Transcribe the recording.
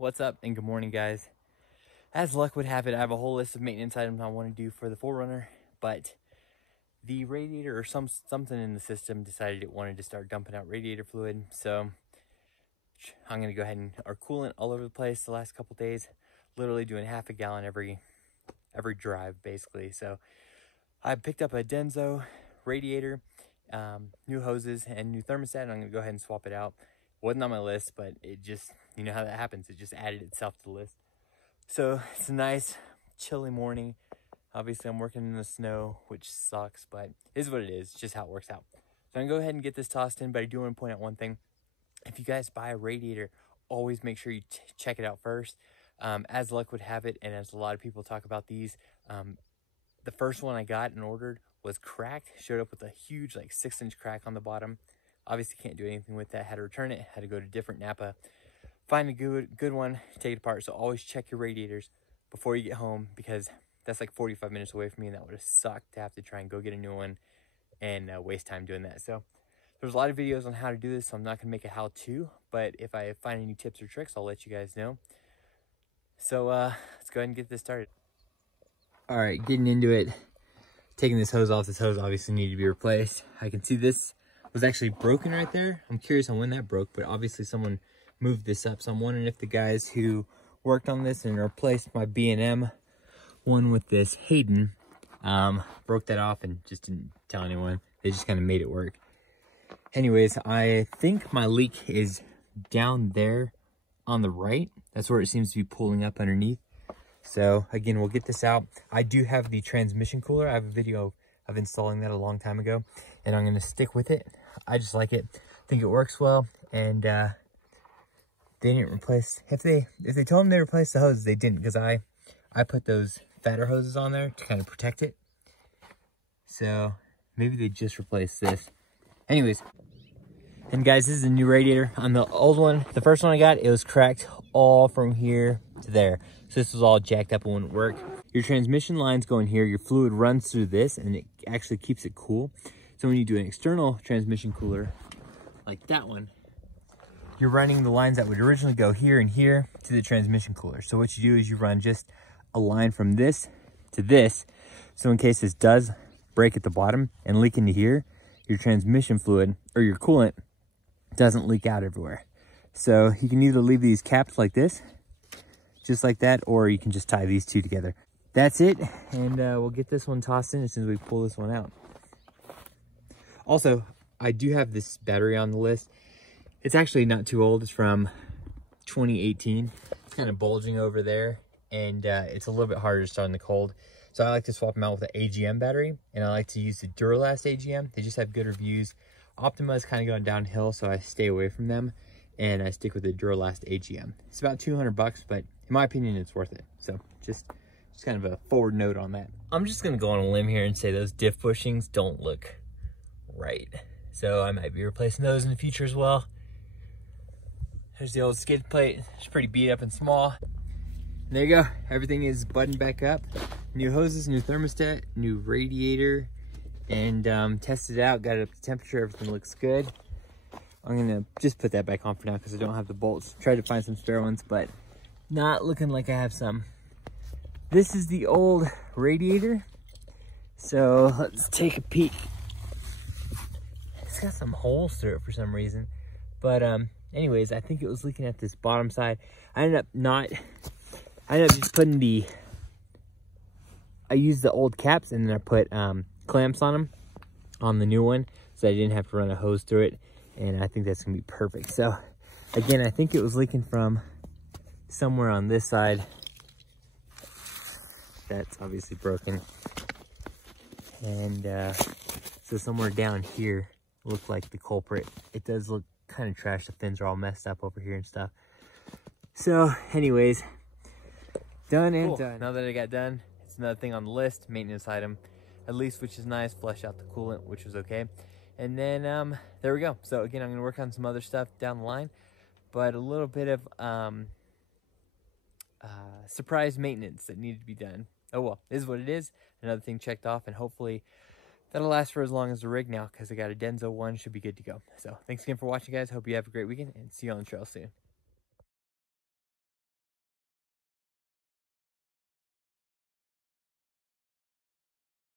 What's up and good morning, guys. As luck would have it, I have a whole list of maintenance items I want to do for the 4Runner, but the radiator or something in the system decided it wanted to start dumping out radiator fluid. So I'm going to go ahead and our coolant all over the place the last couple days, literally doing half a gallon every drive basically. So I picked up a Denso radiator, new hoses and new thermostat, and I'm going to go ahead and swap it out. Wasn't on my list, but it just, you know how that happens, it just added itself to the list. So it's a nice chilly morning. Obviously I'm working in the snow, which sucks, but it is what it is. It's just how it works out. So I'm gonna go ahead and get this tossed in, but I do want to point out one thing. If you guys buy a radiator, always make sure you check it out first. As luck would have it, and as a lot of people talk about these, the first one I got and ordered was cracked. Showed up with a huge, like 6-inch crack on the bottom. Obviously can't do anything with that. Had to return it, had to go to different Napa, find a good one, take it apart. So always check your radiators before you get home, because that's like 45 minutes away from me, and that would have sucked to have to try and go get a new one and waste time doing that. So there's a lot of videos on how to do this, so I'm not gonna make a how-to, but if I find any tips or tricks, I'll let you guys know. So let's go ahead and get this started. All right, getting into it, taking this hose off. This hose obviously needed to be replaced. I can see this was actually broken right there. I'm curious on when that broke, but obviously someone moved this up. So I'm wondering if the guys who worked on this and replaced my B&M one with this Hayden broke that off and just didn't tell anyone. They just kind of made it work. Anyways, I think my leak is down there on the right. That's where it seems to be pulling up underneath. So again, we'll get this out. I do have the transmission cooler. I have a video of installing that a long time ago, and I'm gonna stick with it. I just like it. I think it works well, and they didn't replace, if they told them they replaced the hoses, they didn't, because I put those fatter hoses on there to kind of protect it. So maybe they just replaced this. Anyways, and guys, this is a new radiator. On the old one, the first one I got, it was cracked all from here to there. So this was all jacked up and wouldn't work. Your transmission lines go in here, your fluid runs through this, and it actually keeps it cool. So when you do an external transmission cooler, like that one, you're running the lines that would originally go here and here to the transmission cooler. So what you do is you run just a line from this to this. So in case this does break at the bottom and leak into here, your transmission fluid or your coolant doesn't leak out everywhere. So you can either leave these capped like this, just like that, or you can just tie these two together. That's it, and we'll get this one tossed in as soon as we pull this one out. Also, I do have this battery on the list. It's actually not too old. It's from 2018. It's kind of bulging over there, and it's a little bit harder to start in the cold. So I like to swap them out with the AGM battery, and I like to use the Duralast AGM. They just have good reviews. Optima is kind of going downhill, so I stay away from them, and I stick with the Duralast AGM. It's about 200 bucks, but in my opinion, it's worth it. So just kind of a forward note on that. I'm just gonna go on a limb here and say those diff bushings don't look right. So I might be replacing those in the future as well. There's the old skid plate. It's pretty beat up and small. And there you go. Everything is buttoned back up. New hoses, new thermostat, new radiator, and tested it out, got it up to temperature. Everything looks good. I'm gonna just put that back on for now because I don't have the bolts. Tried to find some spare ones, but not looking like I have some. This is the old radiator. So let's take a peek. It's got some holes through it for some reason. But anyways, I think it was leaking at this bottom side. I ended up just putting I used the old caps, and then I put clamps on them on the new one, so I didn't have to run a hose through it. And I think that's gonna be perfect. So again, I think it was leaking from somewhere on this side. That's obviously broken. And so somewhere down here looked like the culprit. It does look kind of trash. The fins are all messed up over here and stuff. So anyways, done and done. Now that I got done, it's another thing on the list, maintenance item, at least, which is nice. Flush out the coolant, which was okay. And then there we go. So again, I'm gonna work on some other stuff down the line, but a little bit of surprise maintenance that needed to be done. Oh well, it is what it is. Another thing checked off, and hopefully that'll last for as long as the rig now, because I got a Denso one, should be good to go. So thanks again for watching, guys. Hope you have a great weekend, and see you on the trail soon.